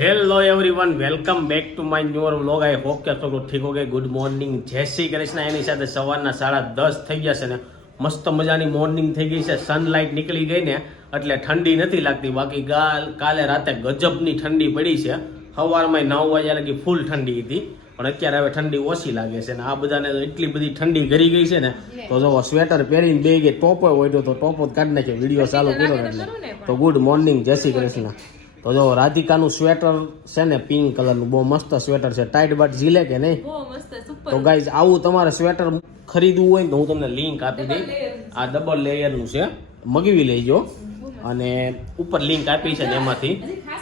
Hello everyone welcome back to my newer vlog I hope કે તો ઠીક હો ગઈ. ગુડ મોર્નિંગ જય શ્રી કૃષ્ણ. એની સાથે સવારના સાડા દસ થઈ ગયા છે ને મસ્ત મજાની મોર્નિંગ થઈ ગઈ છે. સનલાઇટ નીકળી ગઈ ને એટલે ઠંડી નથી લાગતી. બાકી ગાલ કાલે રાતે ગજબની ઠંડી પડી છે. સવારમાં નવ વાગ્યા લગી ફૂલ ઠંડી હતી. પણ અત્યારે હવે ઠંડી ઓછી લાગે છે ને આ બધાને તો એટલી બધી ઠંડી ઘરી ગઈ છે ને તો જો સ્વેટર પહેરીને બે ગઈ ટોપો હોય તો ટોપો જ કાઢી નાખ્યો. વીડિયો ચાલુ કર્યો એટલે. તો ગુડ મોર્નિંગ જય શ્રી કૃષ્ણ. તો જો રાધિકાનું સ્વેટર છે ને પિંક કલરનું બહુ મસ્ત સ્વેટર છે. ટાઈટ બટ ઝીલે કે નહીં? તો ગાઈઝ આવું તમારે સ્વેટર ખરીદવું હોય ને તો હું તમને લિંક આપી દઈ આ ડબલ લેયરનું છે. મગાવી લેજો. અને ઉપર લિંક આપી છે ને એમાંથી.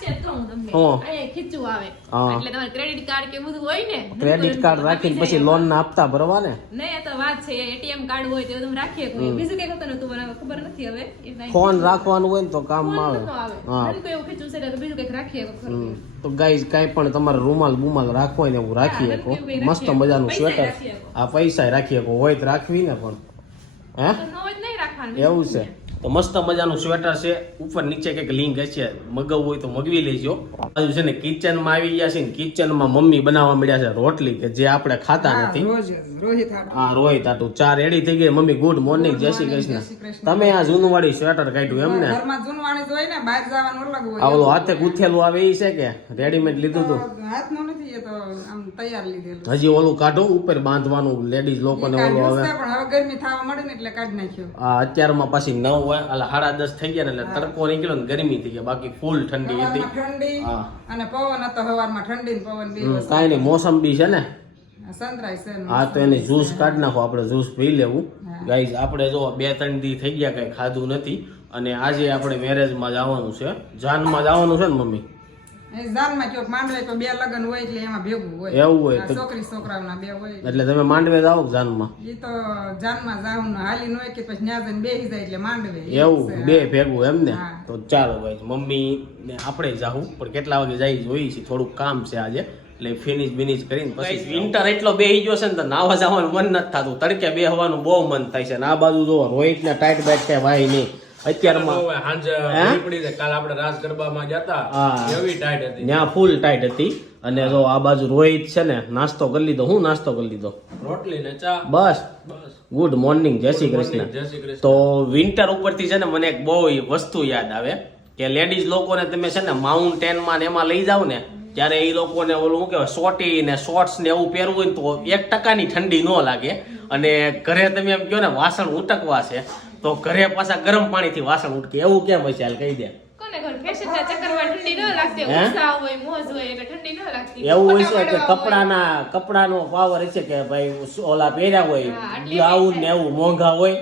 હજી ખાસિયત કહું તમને હા. અહીંયા ખીચું આવે. હા. એટલે તમારે ક્રેડિટ કાર્ડ કે બધું હોય ને ક્રેડિટ કાર્ડ રાખીને પછી લોન ના આપતા ભરવા ને? નહીં તો વાત છે એટીએમ કાર્ડ હોય તો તમે રાખીએ કોઈ. બીજું કઈ હોતું નતું મને ખબર નથી હવે. એ કાંઈ ફોન રાખવાનું હોય ને તો કામમાં માં આવે. હા. મને કોઈ એવું ખીચું છે તો બીજું કંઈક રાખીએ. હમ. તો ગાઈઝ કાંઈ પણ તમારે રૂમાલ બુમાલ રાખવો હોય ને એવું રાખી શકો. મસ્ત મજાનું સ્વેટર આ પૈસા રાખી શકો. હોય તો રાખવી ને પણ. હે? તો ન હોય નહીં રાખવાનું એવું છે? તો મસ્ત મજાનું સ્વેટર છે. ઉપર નીચે કંઈક લિંક હશે. મગાવવું હોય તો મગવી લેજો. બાજુ છે ને કિચનમાં આવી ગયા છે ને કિચનમાં મમ્મી બનાવવા મળ્યા છે રોટલી કે જે આપણે ખાતા નથી. હા રોહિત આટું ચા રેડી થઈ ગઈ. મમ્મી ગુડ મોર્નિંગ જય શ્રી કૃષ્ણ. તમે આ જૂનું સ્વેટર કાઢ્યું એમ ને? ઘરમાં જૂનવાણી તો હોય ને બહાર જવાનું અલગ હોય. આ ઓલું હાથે ગુથેલું આવે એ છે કે? રેડીમેડ લીધું હતું હજી ઓલું કાઢો. ઉપર બાંધવાનું લેડીઝ લોકોને ઓલું આવે ગરમી થવા મળે ને એટલે કાઢી નાખ્યું. અત્યારમાં પાછી નવ એટલે સાડા દસ થઈ ગયા ને એટલે તડકો નીકળ્યો ને ગરમી થઈ ગયા બાકી ફૂલ ઠંડી હતી. ઠંડી અને પવન હતો સવારમાં ઠંડી ને પવન બે કાંઈ નહીં મોસંબી છે ને. સંતરાય છે ને. હા તો એની જ્યુસ કાઢી નાખો આપણે જ્યુસ પી લેવું. ગાઈઝ આપણે જો બે ત્રણ દી થઈ ગયા કઈ ખાધું નથી. અને આજે આપણે મેરેજમાં જવાનું છે. જાનમાં જવાનું છે ને મમ્મી? એવું હોય તો છોકરી છોકરાઓના બે હોય. એટલે તમે માંડવે જાઓ જાનમાં? એ તો જાનમાં જાવું હાલી ન હોય કે પછી ન્યા બેસી જાય એટલે માંડવે. એવું બે ભેગું એમ ને? તો ચાલો ગાઈઝ મમ્મી ને આપણે જાવું પણ કેટલા વાગે જાય જોઈએ છે થોડુંક કામ છે આજે. એટલે ફિનિશ બિનિશ કરીને પછી વિન્ટર એટલો બેહી ગયો છે ને તો નાવા જવાનું મન નથી થતું. તડકે બેહવાનું બહુ મન થાય છે ને આ બાજુ જો રોહિત ને ટાઈટ બેટ કઈ વાય નહીં. અત્યારમાં સાંજે પડી છે કાલ આપણે રાસ ગરબામાં જતા. એવી ટાઈટ હતી. ત્યાં ફૂલ ટાઈટ હતી. અને જો આ બાજુ રોહિત છે ને નાસ્તો કરી લીધો. હું નાસ્તો કરી લીધો? રોટલી ને ચા? બસ. બસ. ગુડ મોર્નિંગ જય શ્રી કૃષ્ણ. તો વિન્ટર ઉપરથી છે ને મને એક બહુ વસ્તુ યાદ આવે કે લેડીઝ લોકોને તમે છે ને માઉન્ટેનમાં ને એમાં લઈ જાવ ને ત્યારે એ લોકોને ઓલું કે શોર્ટી સોટી ને શોર્ટ્સ ને એવું પહેરવું હોય તો એક ટકાની ઠંડી ન લાગે. અને ઘરે તમે એમ કહો ને વાસણ ઉટકવા છે. તો ઘરે પાછા ગરમ પાણીથી વાસણ ઉટકે એવું કેમ હશે હાલ કહી દે. હે? એવું હોય છે કે કપડાના કપડાનો પાવર છે કે ભાઈ ઓલા પહેર્યા હોય હા, ને એવું મોંઘા હોય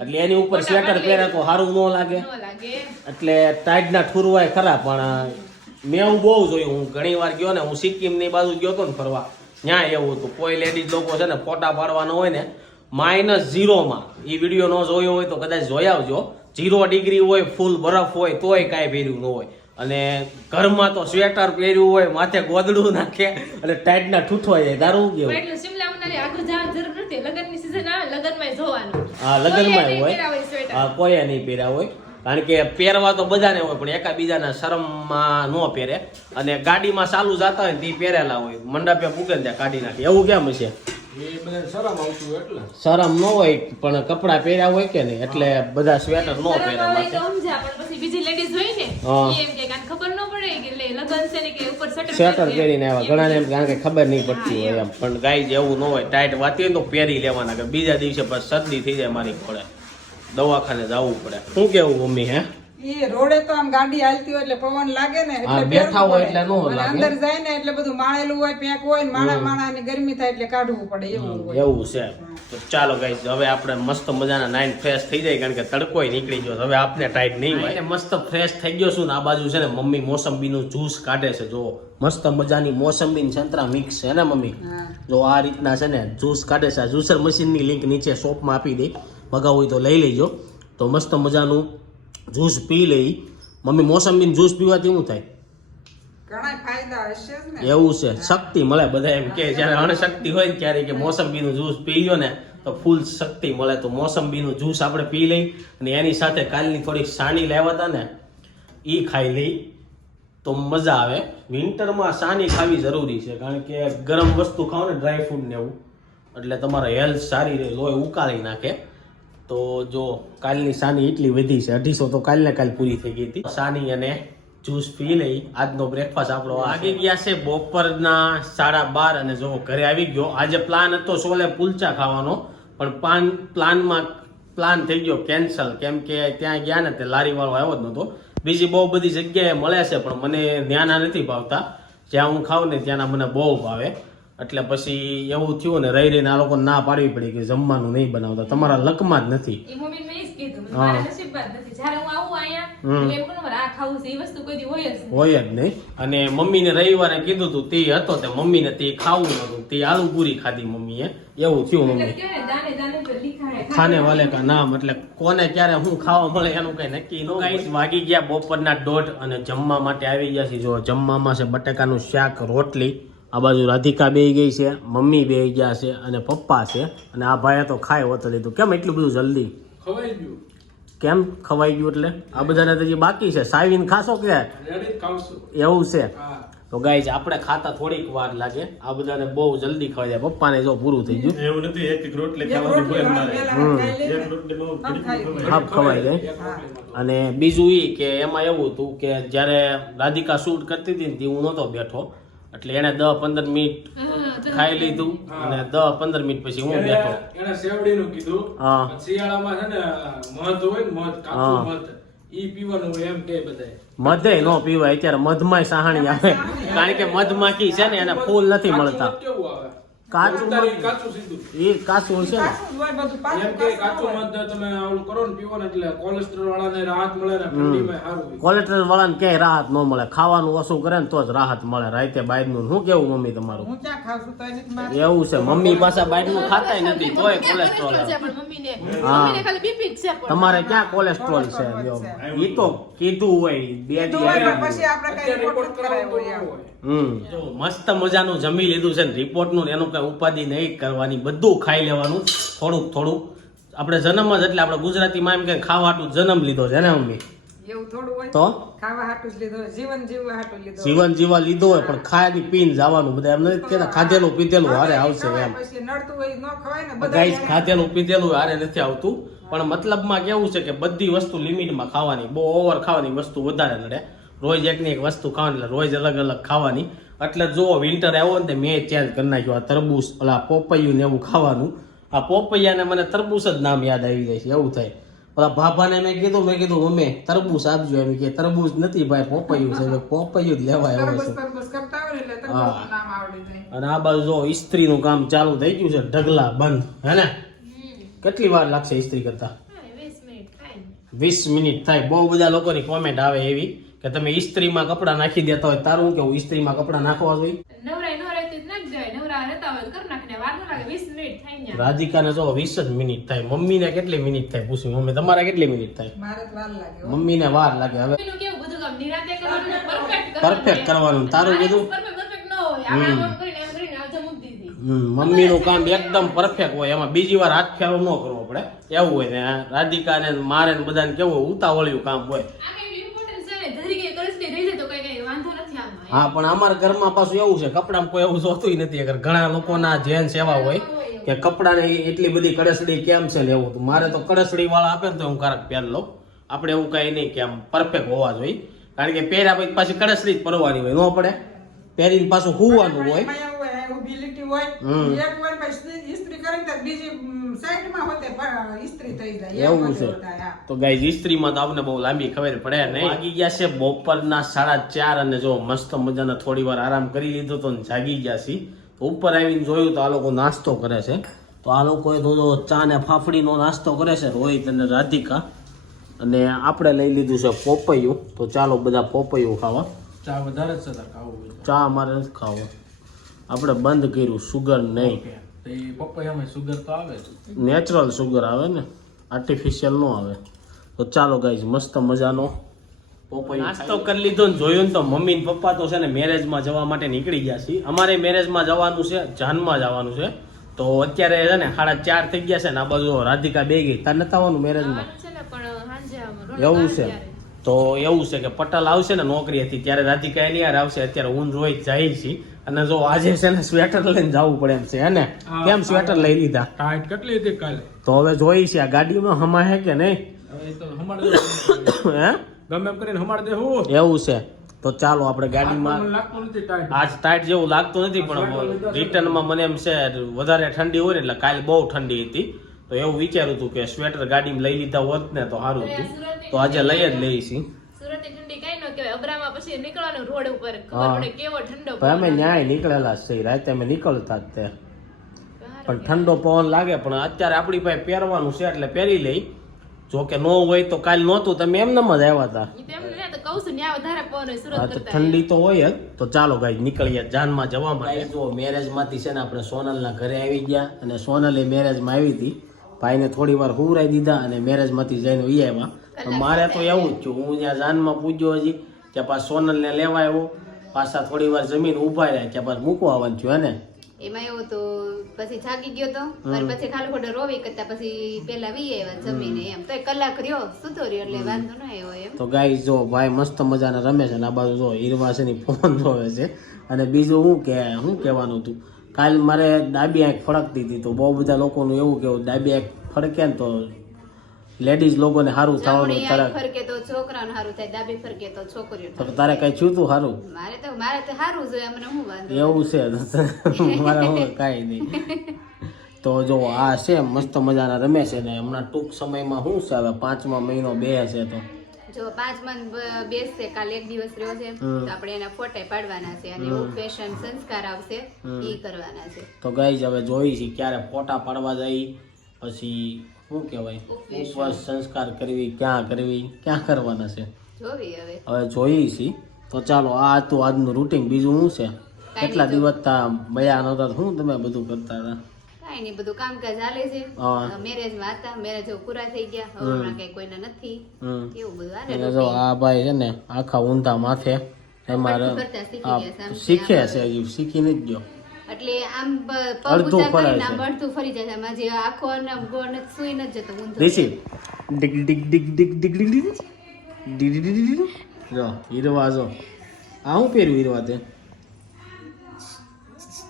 એટલે એની ઉપર સ્વેટર પહેરે તો સારું ન લાગે. એટલે ટાઈટના ઠુરવાય ખરા પણ મેં એવું બહુ જોયું હું ઘણી વાર ગયો ને હું સિક્કિમની બાજુ ગયો તો ને ફરવા. ત્યાં એવું હતું. કોઈ લેડીઝ લોકો છે ને ફોટા પાડવાનો હોય ને માઇનસ ઝીરોમાં. એ વીડિયો ન જોયો હોય તો કદાચ જોઈ આવજો. ઝીરો ડિગ્રી હોય ફૂલ બરફ હોય તોય કાંઈ પહેર્યું ન હોય. અને ઘરમાં તો સ્વેટર પહેર્યું હોય માથે ગોદડું નાખે અને ટાઈટના ઠૂઠો જાય દારૂ કેવું પણ શિમલા મનાલી આગળ જવાની જરૂર નથી. લગ્નની season આવે લગ્નમાં જોવાનું. હા લગ્નમાં હોય. હા કોઈએ નહીં પહેર્યા હોય. કારણ કે પહેરવા તો બધાને હોય પણ એકાબીજાના શરમમાં ન પહેરે. અને ગાડીમાં ચાલુ જતા હોય ને તે પહેરેલા હોય. મંડપે પૂગે ત્યાં કાઢી નાખે. એવું કેમ બધા શરમ આવતું ન હોય પણ કપડાં પહેર્યા હોય કે નહીં? એટલે બધા સ્વેટર ન પહેર્યા પહેરે હોય માથે તો સમજ્યા, પણ પછી બીજી ladies હોય ને, હા. ઈ એમ કે આને ખબર ન પડે કે લે, લગ્ન છે ને કે ઉપર sweater સ્વેટર પહેરીને આવ્યા. ઘણાને એમ કારણ કે ખબર નહીં પડતી હોય એમ. પણ ગાય એવું ન હોય. ટાઈટ વાતી હોય તો પહેરી લેવાના. કે બીજા દિવસે પછી શરદી થઈ જાય મારી પડે. દવાખાને જવું પડે. શું કેવું મમ્મી હે? ઈ રોડે તો આમ ગાડી હાલતી હોય એટલે પવન લાગે ને એટલે બેઠા હોય એટલે નો લાગે. અંદર જાય ને એટલે બધું માળેલું હોય પેક હોય ને માણા માણા ની ગરમી થાય એટલે કાઢવું પડે એવું હોય. એવું છે તો ચાલો ગાઈસ હવે આપણે મસ્ત મજાના નાઈન ફ્રેશ થઈ જાય કારણ કે તડકો નીકળી ગયો હવે આપને ટાઈટ નહીં હોય. મસ્ત ફ્રેશ થઈ ગયો છું ને આ બાજુ છે ને મમ્મી મોસંબીનું જ્યુસ કાઢે છે. જો મસ્ત મજાની મોસંબી ને સંતરા મિક્સ છે ને મમ્મી? જો આ રીતના છે ને જ્યુસ કાઢે છે. આ જ્યુસર મશીનની લિંક નીચે શોપમાં આપી દઈ મગાવું હોય તો લઈ લેજો. તો મસ્ત મજાનું જ્યુસ પી લઈ. મમ્મી મોસંબીનું જ્યુસ પીવાથી શું થાય? એવું છે. શક્તિ મળે બધા એમ કે જ્યારે શક્તિ હોય ને ત્યારે કે મોસંબીનું જ્યુસ પી લો ને તો ફૂલ શક્તિ મળે. તો મોસંબીનું જ્યુસ આપણે પી લઈ અને એની સાથે કાલની થોડીક સાણી લેવા હતા ને એ ખાઈ લઈ. તો મજા આવે. વિન્ટરમાં સાની ખાવી જરૂરી છે. કારણ કે ગરમ વસ્તુ ખાઓ ને ડ્રાય ફ્રૂટ ને એવું. એટલે તમારા હેલ્થ સારી રહે. લોહી ઉકાળી નાખે. તો જો કાલની સાની એટલી વધી છે, અઢીસો તો કાલને કાલ પૂરી થઈ ગઈ હતી. સાની અને જ્યુસ પી લઈ, આજનો બ્રેકફાસ્ટ આપણો આગી ગયા છે બપોરના સાડા બાર અને જો ઘરે આવી ગયો. આજે પ્લાન હતો સોલે પુલચા ખાવાનો, પણ પ્લાન પ્લાનમાં પ્લાન થઈ ગયો કેન્સલ કેમ કે ત્યાં ગયા ને તે લારીવાળો આવ્યો જ નહોતો. બીજી બહુ બધી જગ્યાએ મળે છે, પણ મને ત્યાંના નથી ભાવતા. જ્યાં હું ખાઉં ને ત્યાંના મને બહુ ભાવે. એટલે પછી એવું થયું ને રહી રહીને આ લોકો ના પાડવી પડી કે જમવાનું નહીં બનાવતા. તમારા લકમાં જ નથી. એ મમ્મી મેં જ હા. મારા નથી. જ્યારે હું આવું અહીંયા એટલે એમ કહું ને, આ ખાવું છે એ વસ્તુ કોઈ દી હોય જ નહીં. હોય જ નહીં. અને મમ્મીને રવિવારે કીધું હતું તે હતો તે મમ્મીને તે ખાવું નતું તે આલુ પૂરી ખાધી મમ્મીએ. એવું થયું મમ્મી. હે. ખાને વાલે કા નામ એટલે કોને ક્યારે શું ખાવા મળે એનું કઈ નક્કી ન ગાઈસ વાગી ગયા બપોરના દોઢ અને જમવા માટે આવી ગયા છે જો જમવામાં છે બટેકાનું શાક રોટલી આ બાજુ રાધિકા બે ગઈ છે મમ્મી બે ગયા છે અને પપ્પા છે. અને આ ભાઈએ તો ખાય હોત લીધું. કેમ એટલું બધું જલ્દી? ખવાઈ ગયું. કેમ ખવાઈ ગયું એટલે? આ બધાને તો જે બાકી છે. સાવીને ખાશો કે? એવું છે. તો તો ગાઈઝ આપણે ખાતા થોડીક વાર લાગે. આ બધાને બહુ જલ્દી ખવાઈ જાય. પપ્પાને જો પૂરું થઈ ગયું. એવું નથી એક એક રોટલી ખાવાની હાફ ખવાઈ જાય. અને બીજું એ કે એમાં એવું હતું કે જ્યારે રાધિકા શૂટ કરતી હતી ને તે હું નહોતો બેઠો. એટલે એને દસ પંદર મિનિટ ખાઈ લીધું અને દસ પંદર મિનિટ પછી હું બેઠો. એને શેવડીનું કીધું. હા. શિયાળામાં છે ને મધ હોય ને મધ કાચું મધ ઈ પીવાનું એમ કે બધાય. મધે નો પીવાય અત્યારે મધમાં સાહણી આવે. કારણ કે મધમાખી છે ને એને ફૂલ નથી મળતા. કેવું આવે? કાચું કાચું સીધું. એ કાચું છે ને? કાચું જ હોય બધું, પાછું એમ કે કાચું કાચું હોય. મધ તમે ઓલું કરો ને પીવો ને એટલે કોલેસ્ટ્રોલ વાળાને રાહત મળે ને ઠંડીમાં સારું કોલેસ્ટ્રોલ વાળાને ક્યાંય રાહત ન મળે. ખાવાનું ઓછું કરે ને તો જ રાહત મળે. રાતે બાયરનું શું કેવું મમ્મી તમારું? હું ક્યાં છું. એવું છે. મમ્મી પાસે બાયરનું ખાતાય નથી તોય કોલેસ્ટ્રોલ આવે છે પણ મમ્મીને હા. મમ્મીને ખાલી બીપી જ છે પણ. તમારે ક્યાં કોલેસ્ટ્રોલ છે? એ તો કીધું હોય બે પછી આપણે કઈ કરાવ્યો જો મસ્ત મજાનું જમી લીધું છે ને રિપોર્ટનું એનું કઈ ઉપાધિ નહીં કરવાની બધું ખાઈ લેવાનું. થોડુંક થોડુંક. આપણે જન્મ જ એટલે આપણે ગુજરાતીમાં એમ કે ખાવા હાટું જન્મ લીધો છે ને મમ્મી એવું થોડું હોય? તો? જીવન જીવવા હાટું લીધો હોય. જીવન જીવા લીધો હોય પણ ખાયની પીન જવાનું બધા એમ નથી કેતા ખાધેલું પીધેલું હારે આવશે એમ. પછી નડતું હોય ન ખવાય ને બધા ગાઈસ ખાધેલું પીધેલું હારે નથી આવતું. પણ મતલબમાં કેવું છે કે બધી વસ્તુ લિમિટમાં ખાવાની બહુ ઓવર ખાવાની વસ્તુ વધારે નડે. રોજ એકની એક વસ્તુ ખાવાની એટલે રોજ અલગ અલગ ખાવાની. એટલે જો વિન્ટર આવ્યો ને તે મેં ચેન્જ કરી નાખ્યું. આ તરબૂચ ઓલા પોપૈયું ને એવું ખાવાનું. આ પોપૈયાને મને તરબૂચ જ નામ યાદ આવી જાય છે એવું થાય. પેલા ભાભાને મેં કીધું મેં કીધું અમે તરબૂચ આપજો. એમ કે તરબૂચ નથી ભાઈ પોપૈયું છે. પોપૈયું જ લેવાય આવે તરબૂચ છે. તરબૂચ કરતા હોય ને એટલે હા. તરબૂચનું નામ આવડી જાય. અને આ બાજુ જો ઇસ્ત્રીનું કામ ચાલુ થઈ ગયું છે ઢગલા બંધ હે ને? કેટલી વાર લાગશે ઇસ્ત્રી કરતા? હા, વીસ મિનિટ થાય ને. વીસ મિનિટ થાય. બહુ બધા લોકોની કોમેન્ટ આવે એવી. કે તમે ઇસ્ત્રીમાં કપડાં નાખી દેતા હોય તારું કેવું ઇસ્ત્રીમાં કપડાં નાખવા જોઈએ? નવરાય નવરાય તો નાખ જાય. નવરા રહેતા હોય તો કરી નાખને. વાર ન લાગે વીસ મિનિટ થાય ને રાધિકાને જો વીસ જ મિનિટ થાય. મમ્મીને કેટલી મિનિટ થાય પૂછ્યું મમ્મી તમારે કેટલી મિનિટ થાય? મારે તો વાર લાગે હો. મમ્મીને વાર લાગે. હવે મમ્મીનું કામ કરવાનું. તારું બધું? મમ્મીનું કામ એકદમ પરફેક્ટ હોય. એમાં બીજી વાર હાથ ફેરો ન કરવો પડે. એવું હોય ને રાધિકાને ને મારે ને બધાને કેવું હોય, ઉતાવળિયું કામ હોય આ કઈ important છે ને ધરી ગઈ કળશથી રહી જાય તો કઈ કઈ વાંધો નથી આમાં હા પણ અમારા ઘરમાં પાછું એવું છે કપડામાં કોઈ એવું જોતું નથી. અગર ઘણા લોકોના જેન એવા હોય કે કપડાને એટલી બધી કડસડી કેમ છે લેવું તો મારે તો કડસડી વાળા આપે ને તો હું કારક પહેર લઉં. આપણે એવું કાંઈ નહીં કે આમ પરફેક્ટ હોવા જોઈએ. કારણ કે પહેર્યા પછી પાછી કડસડી જ પરવાની હોય ન પડે. પહેરીને પાછું હોવાનું હોય. હમ. એક હોય પછી ઇસ્ત્રી કરીને તો બીજી સાઈડમાં હોતે પ- ઇસ્ત્રી થઈ જાય એવું છે. તો ગાઈઝ ઇસ્ત્રીમાં તો આપને બહુ લાંબી ખબર પડે નહીં જાગી ગયા છે બપોરના સાડા ચાર અને જો મસ્ત મજાના થોડી વાર આરામ કરી લીધો તો જાગી ગયા છે તો ઉપર આવીને જોયું તો આ લોકો નાસ્તો કરે છે. તો આ લોકોએ તો જો ચા ને ફાફડીનો નાસ્તો કરે છે રોહિત અને રાધિકા. અને આપણે લઈ લીધું છે પોપૈયું. તો ચાલો બધા પોપૈયું ખાવા. ચા વધારે જ ખાવું ચા અમારે નથી ખાવો. આપણે બંધ કર્યું સુગર નહીં. તો એ પપૈયામાં સુગર તો આવે નેચરલ સુગર આવે ને? આર્ટિફિશિયલ નો આવે. તો ચાલો ગાઈઝ મસ્ત મજાનો નાસ્તો કરી લીધો ને જોયું ને તો મમ્મી ને પપ્પા તો છે ને મેરેજમાં જવા માટે નીકળી ગયા છે અમારે મેરેજમાં જવાનું છે જાનમાં જવાનું છે. તો અત્યારે છે ને સાડા ચાર થઈ ગયા છે ને આ બાજુ રાધિકા બે ગઈ. તાર નથી આવવાનું મેરેજમાં એવું છે. તો એવું છે કે પટેલ આવશે ને નોકરી હતી ત્યારે રાધિકા એની યાર આવશે અત્યારે ઊંધ ને જાય છે. અને જો આજે છે ને સ્વેટર લઈને જવું પડે એમ છે ને? કેમ સ્વેટર લઈ લીધા? ટાઈટ કેટલી હતી કાલે? તો હવે જોઈ છે આ ગાડીમાં હમા હે કે નહીં? હે? ગમે એમ કરીને હમાડ દે એવું છે. તો ચાલો આપણે ગાડીમાં આજ ટાઈટ જેવું લાગતું નથી પણ રિટર્નમાં મને એમ છે વધારે ઠંડી હોય ને એટલે કાલે બહુ ઠંડી હતી. તો એવું વિચાર્યું હતું કે સ્વેટર ગાડીમાં લઈ લીધા હોત ને તો સારું હતું. તો આજે લઈ જ લઈ છીએ સુરતની ઠંડી કઈ ન કહેવાય અબરામાં પછી નીકળવાનું રોડ ઉપર. ખબર પડે કેવો ઠંડો પણ અમે ન્યાય નીકળેલા છે રાતે અમે નીકળતા જ તે. પણ ઠંડો પવન લાગે પણ અત્યારે આપણી પાસે પહેરવાનું છે એટલે પહેરી લઈ. જો કે નો હોય તો કાલ નહોતું તમે એમ નમ જ આવ્યા હતા. ને ઠંડી તો હોય જ. તો ચાલો ગાઈ નીકળીએ જાનમાં જવા માટે. જો મેરેજમાંથી છે ને આપણે સોનલના ઘરે આવી ગયા અને સોનલ એ મેરેજમાં આવી હતી. ભાઈને થોડી વાર હુરાઈ દીધા અને મેરેજમાંથી જઈને વી આવ્યા. પણ મારે તો એવું જ છું હું જ્યાં જાનમાં પૂજ્યો હજી. ત્યાં પાછ સોનલને લેવા આવ્યો. પાછા થોડી વાર જમીન ઊભા રહ્યા ત્યાં પાછ મૂકવા આવવાનું થયું હે ને? એમાં એવું તો પછી જાગી ગયો તો પછી ખાલી ખોટો રોવી કરતા પછી પેલા વી આવ્યા જમીને એમ. તો કલાક રહ્યો સુતો રહ્યો એટલે વાંધો ન આવ્યો એમ. તો ગાય જો ભાઈ મસ્ત મજાના રમે છે ને આ બાજુ જો હીરવા છે ને ફોન જોવે છે. અને બીજું શું કે શું કહેવાનું હતું કાલ મારે ડાબી આંખ ફડકતી હતી તો બહુ બધા લોકોનું એવું કેવું ડાબી આંખ ફડકે ને તો લેડીઝ લોકોને સારું થવાનું તારે ફરકે તો છોકરાને સારું થાય ડાબી ફરકે તો છોકરીઓ તો તારે કઈ થયું તું સારું મારે તો મારે તો સારું જોઈએ મને શું વાંધો એવું છે. મારે હું કાંઈ નહીં. તો જો આ છે મસ્ત મજાના રમે છે ને હમણાં ટૂંક સમયમાં શું છે હવે પાંચમા મહિનો બે છે તો. જો પાંચ મન બેસશે કાલે એક દિવસ રહ્યો છે. તો આપણે એના ફોટા પાડવાના છે અને એવું ફેશન સંસ્કાર આવશે એ કરવાના છે. તો ગઈ હવે જોઈ છે ક્યારે ફોટા પાડવા જઈ પછી શું કહેવાય? ઉપવાસ સંસ્કાર કરવી ક્યાં કરવી ક્યાં કરવાના છે? હવે. હવે જોઈ છીએ તો ચાલો આ હતું આજનું રૂટિન બીજું શું છે? કેટલા દિવસ તા મયા નહોતા શું તમે બધું કરતા હતા? કાંઈ નહીં બધું કામકાજ ચાલે છે. હા. મેરેજમાં હતા મેરેજ પૂરા થઈ ગયા. હવે કઈ કોઈના નથી. એવું બધું જો આ ભાઈ છે ને આખા ઊંધા માથે એમાં શીખે છે હજી શીખી નથી ગયો. એટલે આમ પગ ઊંચા કરીને આમ અડધું ફરી જાય છે. આમાં જે આખો અને ગોળ ને સુઈ ન જતો ઊંધો ઋષિ ડિગ ડિગ ડિગ ડિગ ડિગ ડિગ ડિગ ડિગ ડિગ ડિગ ડિગ. જો ડિગ ડિગ ડિગ હું ડિગ ડિગ તે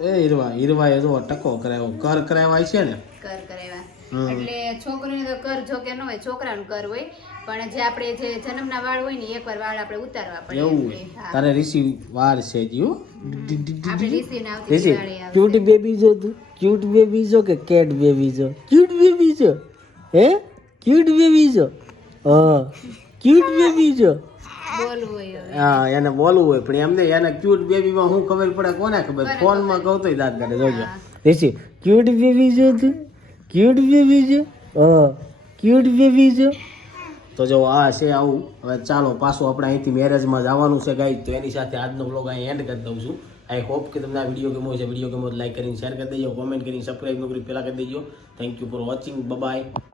એ ઈરવા ઈરવા એ જો ટકો કરાયો કર કરાવ્યા છે ને? કર કરાવ્યા. એટલે છોકરીને તો કર જો કે ન હોય છોકરાનું કર હોય. પણ જે આપણે જે જન્મના વાળ હોય ને એકવાર વાળ આપણે ઉતારવા પડે એવું તારે ઋષિ વાર છે જી હો. ડિગ ડિગ ડિગ આપણે ડિગ. ઋષિને આવતી ઋષિ ક્યુટ બેબી જો તું. ક્યુટ બેબી જો કે કેટ બેબી જો. ક્યુટ બેબી જો. હે? ક્યુટ બેબી જો. હા. ક્યુટ બેબી જો. હા એને બોલવું હોય પણ એમને એને ક્યુટ બેબીમાં શું ખબર પડે કોને ખબર? ફોનમાં કહું તોય દાંત કાઢે જોજો ઋષિ ક્યુટ બેબી જો તું? ક્યુટ બેબી જો હા ક્યુટ બેબી જો તો જો આ છે આવું. હવે ચાલો પાછું આપણે અહીંથી મેરેજમાં જવાનું છે ગાઈ તો એની સાથે આજનો બ્લોગ અહીં એન્ડ કરી દઉં છું. આઈ હોપ કે તમને આ વીડિયો ગમો છે વીડિયો ગમો લાઈક કરીને શેર કરી દેજો કોમેન્ટ કરીને સબસ્ક્રાઈબ નોકરી પહેલાં કરી દેજો. Thank you for watching bye